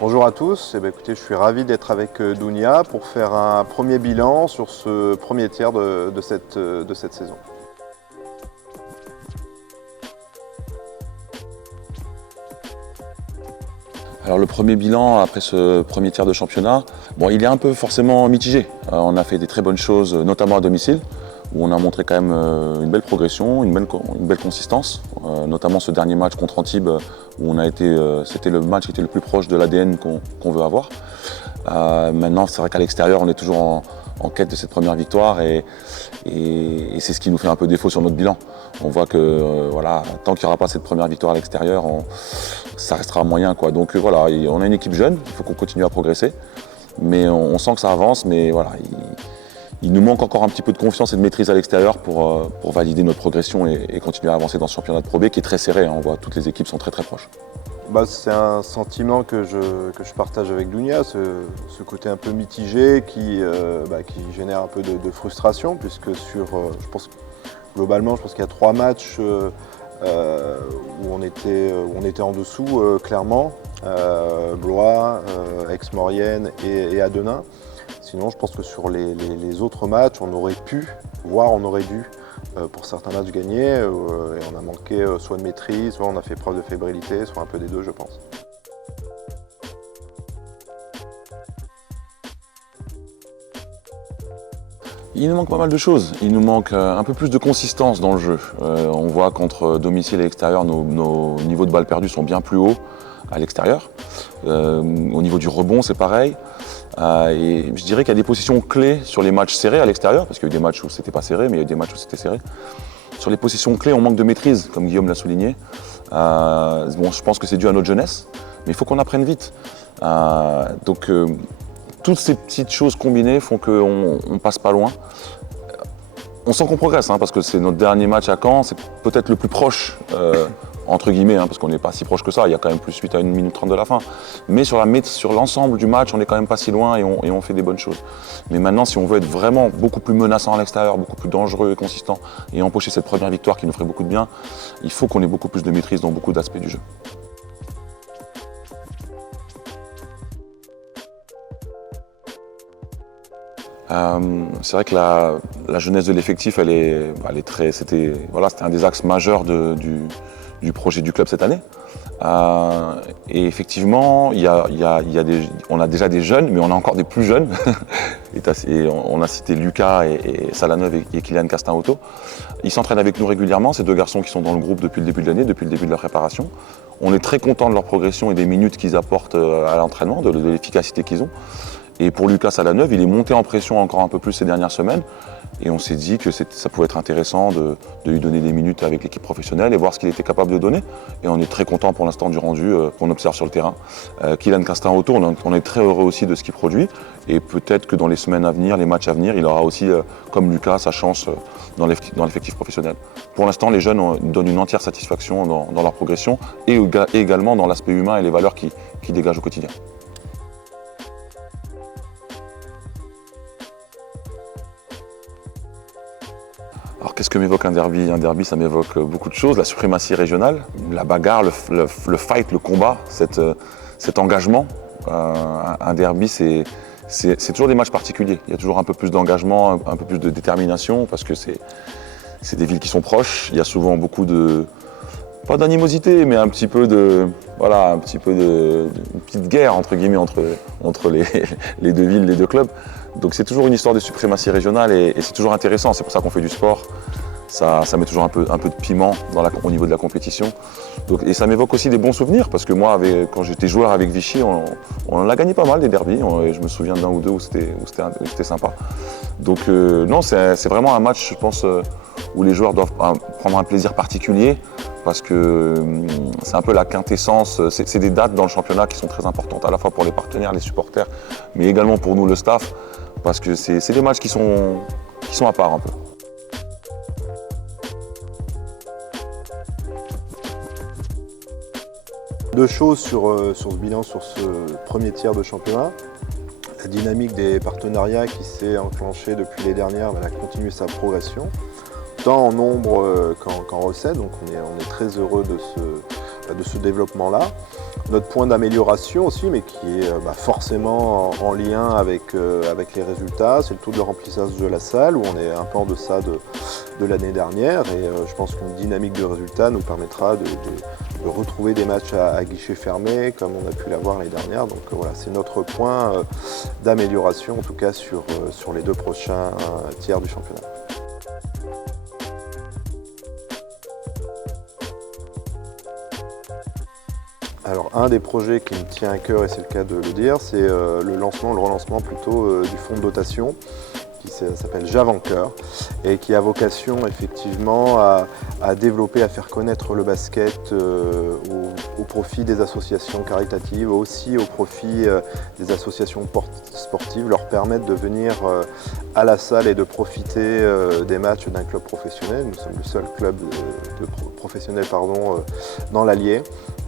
Bonjour à tous, écoutez, je suis ravi d'être avec Dounia pour faire un premier bilan sur ce premier tiers de cette saison. Alors le premier bilan après ce premier tiers de championnat, bon, il est un peu forcément mitigé. On a fait des très bonnes choses, notamment à domicile, où on a montré quand même une belle progression, une belle consistance, notamment ce dernier match contre Antibes, où on a été, c'était le match qui était le plus proche de l'ADN qu'on veut avoir. Maintenant, c'est vrai qu'à l'extérieur, on est toujours en quête de cette première victoire et c'est ce qui nous fait un peu défaut sur notre bilan. On voit que voilà, tant qu'il n'y aura pas cette première victoire à l'extérieur, ça restera moyen, quoi. Donc voilà, on a une équipe jeune, il faut qu'on continue à progresser, mais on sent que ça avance, mais voilà, il nous manque encore un petit peu de confiance et de maîtrise à l'extérieur pour valider notre progression et continuer à avancer dans ce championnat de Pro B qui est très serré, hein. On voit que toutes les équipes sont très très proches. C'est un sentiment que je partage avec Dounia, ce côté un peu mitigé qui génère un peu de frustration, puisque je pense globalement, je pense qu'il y a 3 matchs où on était en dessous, clairement, Blois, Aix-Maurienne et Adenin. Sinon, je pense que sur les autres matchs, on aurait pu, voire on aurait dû, pour certains matchs gagner, et on a manqué soit de maîtrise, soit on a fait preuve de fébrilité, soit un peu des deux, je pense. Il nous manque pas mal de choses. Il nous manque un peu plus de consistance dans le jeu. On voit qu'entre domicile et extérieur, nos niveaux de balles perdues sont bien plus hauts à l'extérieur. Au niveau du rebond, c'est pareil. Et je dirais qu'il y a des positions clés sur les matchs serrés à l'extérieur, parce qu'il y a eu des matchs où c'était pas serré, mais il y a eu des matchs où c'était serré. Sur les positions clés, on manque de maîtrise, comme Guillaume l'a souligné. Je pense que c'est dû à notre jeunesse, mais il faut qu'on apprenne vite. Toutes ces petites choses combinées font qu'on passe pas loin. On sent qu'on progresse, hein, parce que c'est notre dernier match à Caen, c'est peut-être le plus proche, entre guillemets, hein, parce qu'on n'est pas si proche que ça, il y a quand même plus 8 à 1 minute 30 de la fin. Mais sur l'ensemble du match, on n'est quand même pas si loin et on fait des bonnes choses. Mais maintenant, si on veut être vraiment beaucoup plus menaçant à l'extérieur, beaucoup plus dangereux et consistant, et empocher cette première victoire qui nous ferait beaucoup de bien, il faut qu'on ait beaucoup plus de maîtrise dans beaucoup d'aspects du jeu. C'est vrai que la jeunesse de l'effectif, c'était un des axes majeurs du projet du club cette année. Et effectivement, on a déjà des jeunes, mais on a encore des plus jeunes. Et on a cité Lucas et Salaneuve et Kylian Castin-Otto. Ils s'entraînent avec nous régulièrement, ces deux garçons qui sont dans le groupe depuis le début de l'année, depuis le début de la préparation. On est très content de leur progression et des minutes qu'ils apportent à l'entraînement, de l'efficacité qu'ils ont. Et pour Lucas Salaneuve, il est monté en pression encore un peu plus ces dernières semaines. Et on s'est dit que ça pouvait être intéressant de lui donner des minutes avec l'équipe professionnelle et voir ce qu'il était capable de donner. Et on est très content pour l'instant du rendu qu'on observe sur le terrain. Kylian Castin-Otto, on est très heureux aussi de ce qu'il produit. Et peut-être que dans les semaines à venir, les matchs à venir, il aura aussi, comme Lucas, sa chance dans l'effectif professionnel. Pour l'instant, les jeunes donnent une entière satisfaction dans leur progression et également dans l'aspect humain et les valeurs qu'ils dégagent au quotidien. Alors qu'est-ce que m'évoque un derby? Un derby, ça m'évoque beaucoup de choses, la suprématie régionale, la bagarre, le fight, le combat, cet engagement. Un derby, c'est toujours des matchs particuliers. Il y a toujours un peu plus d'engagement, un peu plus de détermination, parce que c'est des villes qui sont proches. Il y a souvent beaucoup pas d'animosité, mais un petit peu une petite guerre entre guillemets entre les deux villes, les deux clubs. Donc c'est toujours une histoire de suprématie régionale et c'est toujours intéressant. C'est pour ça qu'on fait du sport. Ça met toujours un peu de piment au niveau de la compétition. Et ça m'évoque aussi des bons souvenirs parce que moi, quand j'étais joueur avec Vichy, on a gagné pas mal des derbys. Je me souviens d'un ou deux où c'était sympa. Donc non, c'est vraiment un match, je pense, où les joueurs doivent prendre un plaisir particulier parce que c'est un peu la quintessence. C'est des dates dans le championnat qui sont très importantes, à la fois pour les partenaires, les supporters, mais également pour nous, le staff, parce que c'est des matchs qui sont à part un peu. Deux choses sur ce bilan, sur ce premier tiers de championnat. La dynamique des partenariats qui s'est enclenchée depuis les dernières, elle a continué sa progression. tant en nombre qu'en recettes, donc on est très heureux de ce développement-là. Notre point d'amélioration aussi, mais qui est forcément en lien avec les résultats, c'est le taux de remplissage de la salle, où on est un peu en deçà de l'année dernière. Et je pense qu'une dynamique de résultats nous permettra de retrouver des matchs à guichet fermé, comme on a pu l'avoir l'année dernière. Donc voilà, c'est notre point d'amélioration, en tout cas sur les 2 prochains tiers du championnat. Alors un des projets qui me tient à cœur, et c'est le cas de le dire, c'est le relancement plutôt du fonds de dotation qui s'appelle Javanker et qui a vocation effectivement à développer, à faire connaître le basket au profit des associations caritatives, aussi au profit des associations sportives, leur permettre de venir à la salle et de profiter des matchs d'un club professionnel. Nous sommes le seul club professionnel dans l'Allier.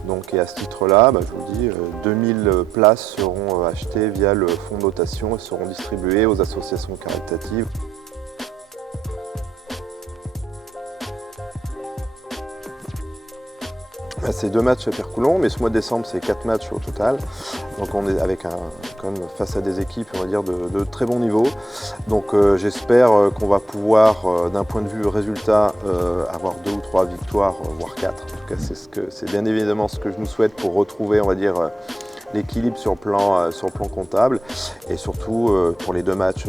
Donc, et à ce titre-là, je vous dis, 2000 places seront achetées via le fonds de dotation et seront distribuées aux associations caritatives. C'est 2 matchs à Pierre-Coulon, mais ce mois de décembre, c'est 4 matchs au total. Donc on est avec quand même face à des équipes, on va dire, de très bon niveau. Donc j'espère qu'on va pouvoir, d'un point de vue résultat, avoir 2 ou 3 victoires, voire 4. En tout cas, c'est bien évidemment ce que je nous souhaite pour retrouver, on va dire, l'équilibre sur le plan comptable, et surtout pour les 2 matchs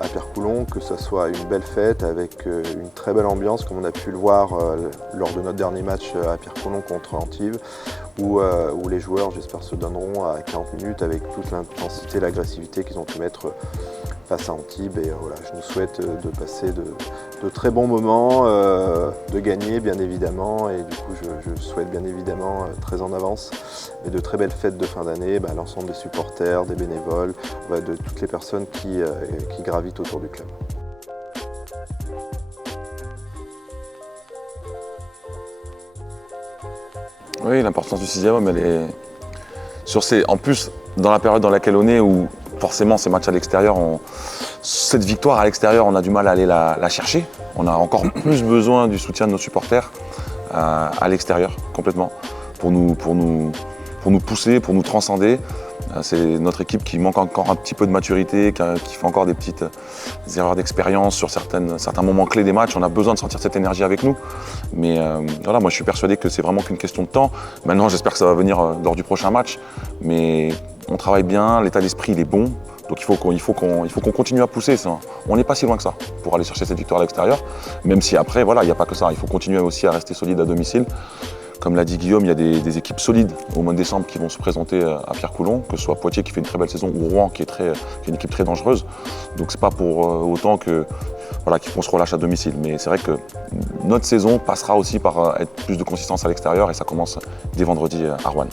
à Pierre-Coulon, que ce soit une belle fête avec une très belle ambiance, comme on a pu le voir lors de notre dernier match à Pierre-Coulon contre Antibes, où les joueurs, j'espère, se donneront à 40 minutes avec toute l'intensité et l'agressivité qu'ils ont pu mettre face à Antibes. Et voilà, je nous souhaite de passer de très bons moments, de gagner bien évidemment, et du coup je souhaite bien évidemment très en avance, et de très belles fêtes de fin d'année à l'ensemble des supporters, des bénévoles, de toutes les personnes qui gravitent autour du club. Oui, l'importance du 6e homme, elle est en plus, dans la période dans laquelle on est, où forcément ces matchs à l'extérieur, cette victoire à l'extérieur, on a du mal à aller la chercher. On a encore plus besoin du soutien de nos supporters à l'extérieur, complètement, pour nous pousser, pour nous transcender. C'est notre équipe qui manque encore un petit peu de maturité, qui fait encore des petites erreurs d'expérience sur certains moments clés des matchs. On a besoin de sentir cette énergie avec nous. Mais voilà, moi je suis persuadé que c'est vraiment qu'une question de temps. Maintenant, j'espère que ça va venir lors du prochain match. Mais on travaille bien, l'état d'esprit il est bon. Donc il faut qu'on continue à pousser. On n'est pas si loin que ça pour aller chercher cette victoire à l'extérieur. Même si après, voilà, il n'y a pas que ça. Il faut continuer aussi à rester solide à domicile. Comme l'a dit Guillaume, il y a des équipes solides au mois de décembre qui vont se présenter à Pierre-Coulon, que ce soit Poitiers qui fait une très belle saison ou Rouen qui est une équipe très dangereuse. Donc c'est pas pour autant qu'ils vont se relâcher à domicile. Mais c'est vrai que notre saison passera aussi par être plus de consistance à l'extérieur, et ça commence dès vendredi à Rouen.